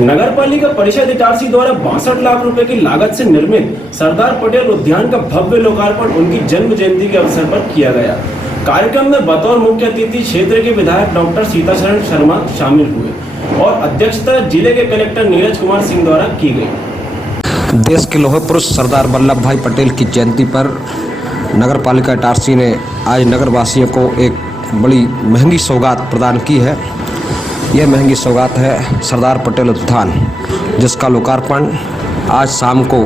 नगर पालिका परिषद इटारसी द्वारा 62 लाख रुपए की लागत से निर्मित सरदार पटेल उद्यान का भव्य लोकार्पण उनकी जन्म जयंती के अवसर पर किया गया। कार्यक्रम में बतौर मुख्य अतिथि क्षेत्र के विधायक डॉक्टर सीताशरण शर्मा शामिल हुए और अध्यक्षता जिले के कलेक्टर नीरज कुमार सिंह द्वारा की गई। देश के लौह पुरुष सरदार वल्लभ भाई पटेल की जयंती पर नगर पालिका इटारसी ने आज नगरवासियों को एक बड़ी महंगी सौगात प्रदान की है। यह महंगी सौगात है सरदार पटेल उद्यान, जिसका लोकार्पण आज शाम को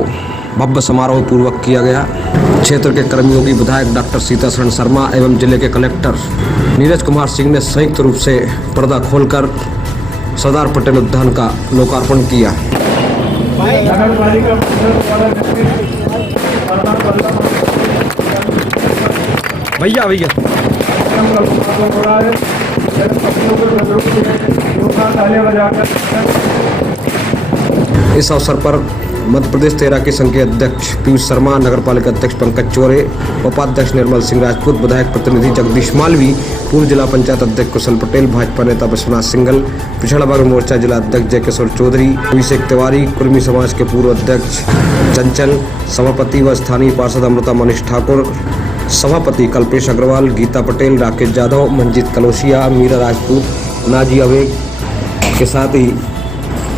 भव्य समारोह पूर्वक किया गया। क्षेत्र के कर्मयोगी विधायक डॉक्टर सीताशरण शर्मा एवं जिले के कलेक्टर नीरज कुमार सिंह ने संयुक्त रूप से पर्दा खोलकर सरदार पटेल उद्यान का लोकार्पण किया। भैया इस अवसर पर मध्य प्रदेश तेरा के संघ के अध्यक्ष पीयूष शर्मा, नगर पालिका अध्यक्ष पंकज चौरे, उपाध्यक्ष निर्मल सिंह राजपूत, विधायक प्रतिनिधि जगदीश मालवी, पूर्व जिला पंचायत अध्यक्ष कुशल पटेल, भाजपा नेता विश्वनाथ सिंघल, पिछड़ा वर्ग मोर्चा जिला अध्यक्ष जयकिशोर चौधरी, अभिषेक तिवारी, कुर्मी समाज के पूर्व अध्यक्ष चंचल, सभापति व स्थानीय पार्षद अमृता मनीष ठाकुर, सभापति कल्पेश अग्रवाल, गीता पटेल, राकेश यादव, मंजीत कलोसिया, मीरा राजपूत, नाजी अवेग के साथ ही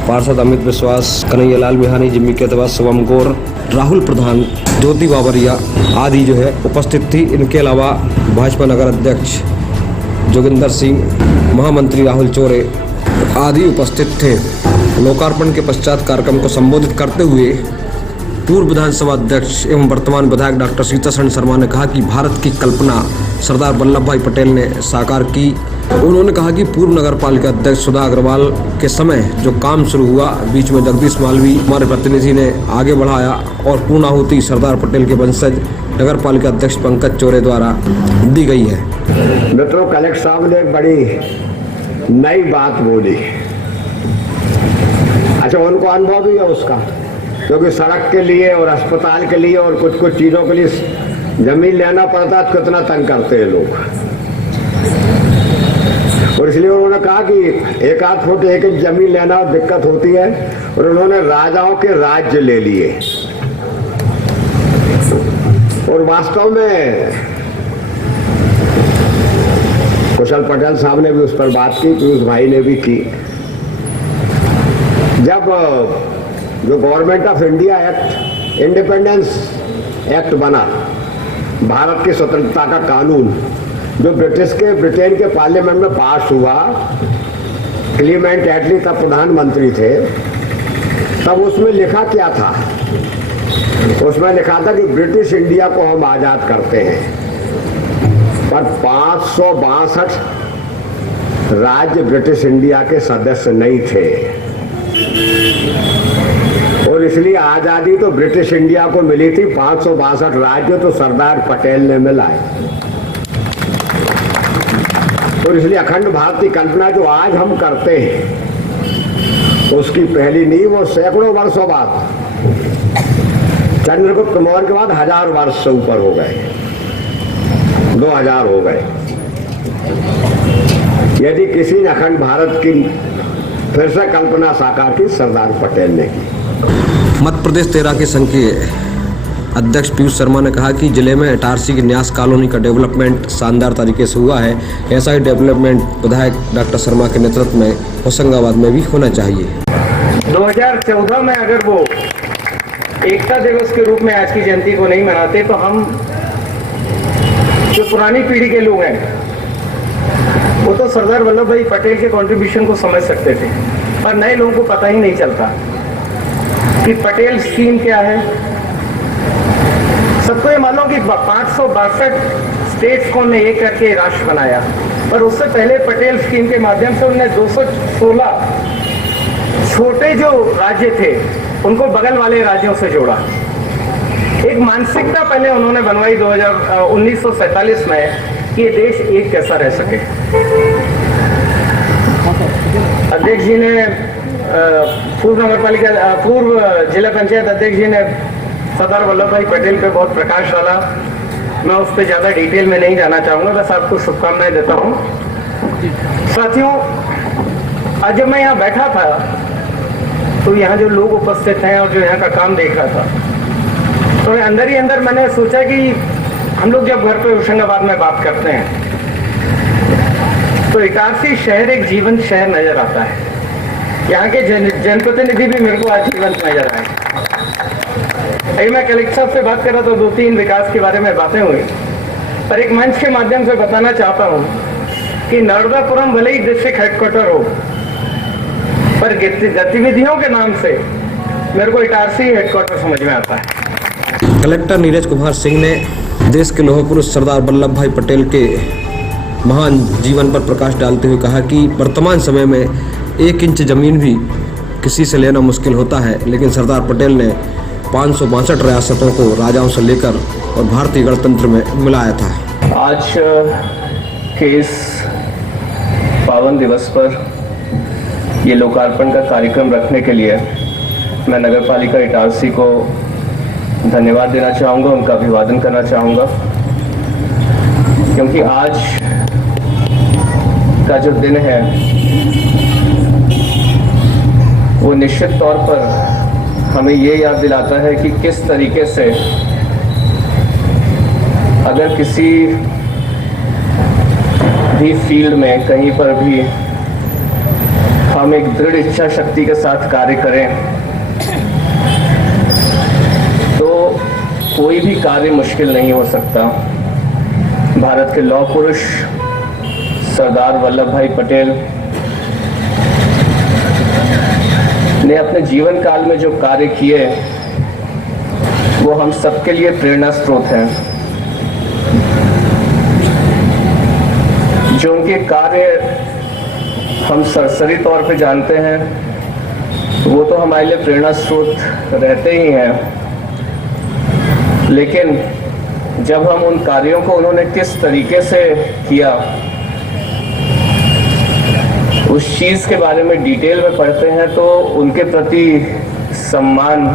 पार्षद अमित विश्वास, कन्हैयालाल बिहानी, जिम्मी केतवा, शुभम गौर, राहुल प्रधान, ज्योति बाबरिया आदि जो है उपस्थित थी। इनके अलावा भाजपा नगर अध्यक्ष जोगिंदर सिंह, महामंत्री राहुल चौरे आदि उपस्थित थे। लोकार्पण के पश्चात कार्यक्रम को संबोधित करते हुए पूर्व विधानसभा अध्यक्ष एवं वर्तमान विधायक डॉक्टर सीताशरण शर्मा ने कहा कि भारत की कल्पना सरदार वल्लभ भाई पटेल ने साकार की। उन्होंने कहा कि पूर्व नगर पालिका अध्यक्ष सुधा अग्रवाल के समय जो काम शुरू हुआ, बीच में जगदीश मालवी हमारे प्रतिनिधि ने आगे बढ़ाया और पूर्णाहुति सरदार पटेल के वंशज नगर पालिका अध्यक्ष पंकज चौरे द्वारा दी गई है। मित्रों, कलेक्टर साहब ने एक बड़ी नई बात बोली। अच्छा, उनको अनुभव भी है उसका, क्योंकि सड़क के लिए और अस्पताल के लिए और कुछ कुछ चीज़ों के लिए जमीन लेना पड़ता है, कितना तंग करते हैं लोग। और इसलिए उन्होंने कहा कि एक आध फुट एक इंच जमीन लेना दिक्कत होती है, और उन्होंने राजाओं के राज्य ले लिए। और वास्तव में कुशल पटेल साहब ने भी उस पर बात की, पीयूष भाई ने भी की। जब जो government of India act, independence act बना, भारत की स्वतंत्रता का कानून, जो ब्रिटेन के पार्लियामेंट में पास हुआ, क्लीमेंट एटली तब प्रधानमंत्री थे, तब उसमें लिखा क्या था? उसमें लिखा था कि ब्रिटिश इंडिया को हम आज़ाद करते हैं, पर 562 राज्य ब्रिटिश इंडिया के सदस्य नहीं थे, और इसलिए आज़ादी तो ब्रिटिश इंडिया को मिली थी, 562 राज्य तो सरदार पटेल ने मिलाए। और इसलिए अखंड भारत की कल्पना जो आज हम करते हैं, उसकी पहली नींव वो सैकड़ों वर्षों बाद, चंद्रगुप्त मौर्य के बाद 1000 वर्ष से ऊपर हो गए, 2000 हो गए। यदि किसी ने अखंड भारत की फिर से कल्पना साकार की, सरदार पटेल ने की। मध्य प्रदेश तेरा के संघ के अध्यक्ष पीयूष शर्मा ने कहा कि जिले में इटारसी की न्यास कॉलोनी का डेवलपमेंट शानदार तरीके से हुआ है। ऐसा ही डेवलपमेंट विधायक डॉक्टर शर्मा के नेतृत्व में होशंगाबाद में भी होना चाहिए। 2014 में अगर वो एकता दिवस के रूप में आज की जयंती को नहीं मनाते, तो हम जो पुरानी पीढ़ी के लोग हैं वो तो सरदार वल्लभ भाई पटेल के कंट्रीब्यूशन को समझ सकते थे, पर नए लोगों को पता ही नहीं चलता कि पटेल स्कीम क्या है। सबको ये मालूम कि 562 स्टेट्स को उन्होंने एक करके राष्ट्र बनाया, पर उससे पहले पटेल स्कीम के माध्यम से उन्होंने 216 छोटे जो राज्य थे उनको बगल वाले राज्यों से जोड़ा। एक मानसिकता पहले उन्होंने बनवाई 1947 में कि ये देश एक कैसा रह सके। अध्यक्ष जी ने, पूर्व जिला पंचायत अध्यक्ष जी ने सरदार वल्लभ भाई पटेल पे बहुत प्रकाश डाला। मैं उस पर ज़्यादा डिटेल में नहीं जाना चाहूँगा, बस आपको शुभकामनाएं देता हूँ। साथियों, आज जब मैं यहाँ बैठा था तो यहाँ जो लोग उपस्थित हैं और जो यहाँ का काम देख रहा था, तो अंदर ही अंदर मैंने सोचा कि हम लोग जब घर पे होशंगाबाद में बात करते हैं तो इटारसी शहर एक जीवंत शहर नजर आता है। यहाँ के जनप्रतिनिधि भी मेरे को आज जीवंत नजर आए। अभी मैं कलेक्टर साहब से बात कर रहा था, 2-3 विकास के बारे में बातें हुई, पर एक मंच के माध्यम से बताना चाहता हूँ कि नर्मदापुरम भले ही डिस्ट्रिक्ट हेडक्वार्टर हो, पर गतिविधियों के नाम से मेरे को इटारसी हेडक्वार्टर समझ में आता है। कलेक्टर नीरज कुमार सिंह ने देश के लौह पुरुष सरदार वल्लभ भाई पटेल के महान जीवन पर प्रकाश डालते हुए कहा कि वर्तमान समय में 1 इंच जमीन भी किसी से लेना मुश्किल होता है, लेकिन सरदार पटेल ने 562 रियासतों को राजाओं से लेकर और भारतीय गणतंत्र में मिलाया था। आज के इस पावन दिवस पर ये लोकार्पण का कार्यक्रम रखने के लिए मैं नगरपालिका इटारसी को धन्यवाद देना चाहूँगा, उनका अभिवादन करना चाहूँगा, क्योंकि आज का जो दिन है वो निश्चित तौर पर हमें ये याद दिलाता है कि किस तरीके से अगर किसी भी फील्ड में कहीं पर भी हम एक दृढ़ इच्छा शक्ति के साथ कार्य करें तो कोई भी कार्य मुश्किल नहीं हो सकता। भारत के लौह पुरुष सरदार वल्लभ भाई पटेल ने अपने जीवन काल में जो कार्य किए वो हम सबके लिए प्रेरणा स्रोत हैं। जो उनके कार्य हम सरसरी तौर पे जानते हैं वो तो हमारे लिए प्रेरणा स्रोत रहते ही हैं, लेकिन जब हम उन कार्यों को उन्होंने किस तरीके से किया उस चीज़ के बारे में डिटेल में पढ़ते हैं तो उनके प्रति सम्मान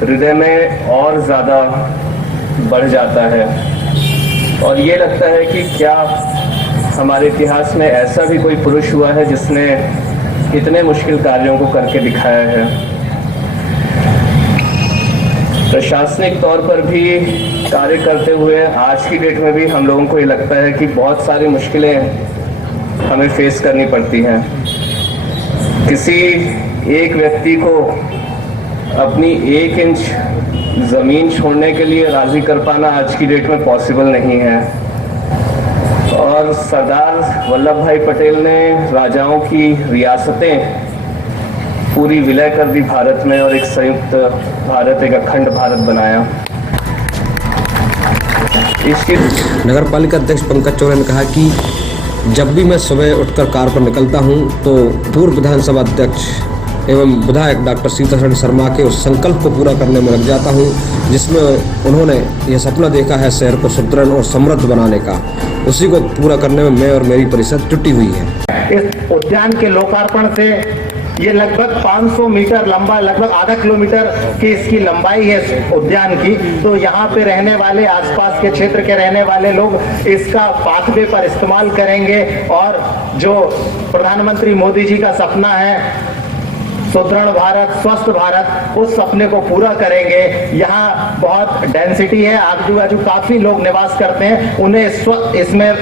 हृदय में और ज़्यादा बढ़ जाता है और ये लगता है कि क्या हमारे इतिहास में ऐसा भी कोई पुरुष हुआ है जिसने इतने मुश्किल कार्यों को करके दिखाया है। प्रशासनिक तौर पर भी कार्य करते हुए आज की डेट में भी हम लोगों को ये लगता है कि बहुत सारी मुश्किलें हमें फेस करनी पड़ती हैं। किसी एक व्यक्ति को अपनी 1 इंच ज़मीन छोड़ने के लिए राज़ी कर पाना आज की डेट में पॉसिबल नहीं है और सरदार वल्लभ भाई पटेल ने राजाओं की रियासतें पूरी विलय कर दी भारत में और एक संयुक्त भारत, एक अखंड भारत बनाया। इसकी नगरपालिका अध्यक्ष पंकज चौरे ने कहा कि जब भी मैं सुबह उठकर कार पर निकलता हूं तो पूर्व विधानसभा अध्यक्ष एवं विधायक डॉक्टर सीतासरण शर्मा के उस संकल्प को पूरा करने में लग जाता हूं जिसमें उन्होंने यह सपना देखा है शहर को सुदृढ़ और समृद्ध बनाने का। उसी को पूरा करने में मैं और मेरी परिषद जुटी हुई है। इस उद्यान के लोकार्पण से ये लगभग 500 मीटर लंबा, लगभग आधा किलोमीटर की इसकी लंबाई है इस उद्यान की। तो यहाँ पे रहने वाले, आसपास के क्षेत्र के रहने वाले लोग इसका पाथवे पर इस्तेमाल करेंगे और जो प्रधानमंत्री मोदी जी का सपना है सुदृढ़ भारत, स्वस्थ भारत, उस सपने को पूरा करेंगे। यहाँ बहुत डेंसिटी है, आजू बाजू काफी लोग निवास करते हैं, उन्हें इसमें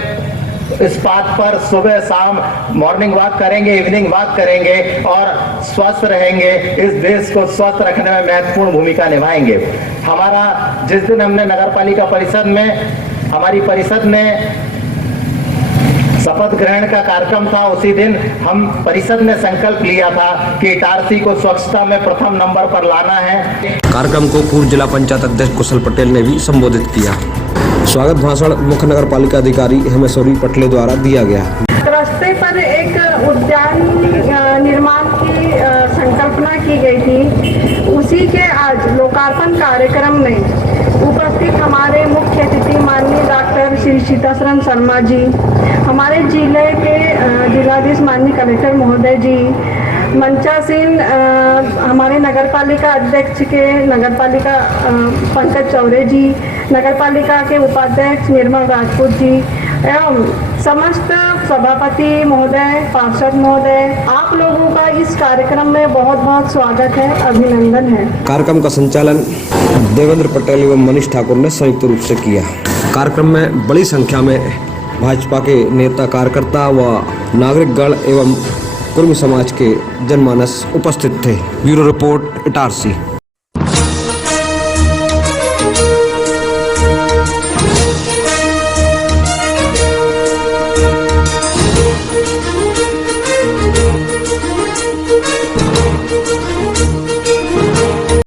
इस पाथ पर सुबह शाम मॉर्निंग वॉक करेंगे, इवनिंग वॉक करेंगे और स्वस्थ रहेंगे। इस देश को स्वस्थ रखने में महत्वपूर्ण भूमिका निभाएंगे। हमारा जिस दिन हमने नगरपालिका परिषद में, हमारी परिषद में शपथ ग्रहण का कार्यक्रम था, उसी दिन हम परिषद ने संकल्प लिया था कि इटारसी को स्वच्छता में प्रथम नंबर पर लाना है। कार्यक्रम को पूर्व जिला पंचायत अध्यक्ष कुशल पटेल ने भी संबोधित किया। स्वागत भाषण मुख्य नगर पालिका अधिकारी हेमेश्वरी पटले द्वारा दिया गया। रास्ते पर एक उद्यान निर्माण की संकल्पना की गई थी, उसी के आज लोकार्पण कार्यक्रम में उपस्थित हमारे मुख्य अतिथि माननीय डॉक्टर श्री सीतासरण शर्मा जी, हमारे जिले के जिलाधीश माननीय कलेक्टर महोदय जी, मंचासीन हमारे नगरपालिका अध्यक्ष के नगरपालिका पंकज चौरे जी, नगरपालिका के उपाध्यक्ष निर्मल राजपूत जी एवं समस्त सभापति महोदय, पार्षद महोदय, आप लोगों का इस कार्यक्रम में बहुत बहुत स्वागत है, अभिनंदन है। कार्यक्रम का संचालन देवेंद्र पटेल एवं मनीष ठाकुर ने संयुक्त रूप से किया। कार्यक्रम में बड़ी संख्या में भाजपा के नेता, कार्यकर्ता व नागरिकगण एवं कुर्मी समाज के जनमानस उपस्थित थे। Bureau report, Itarsi.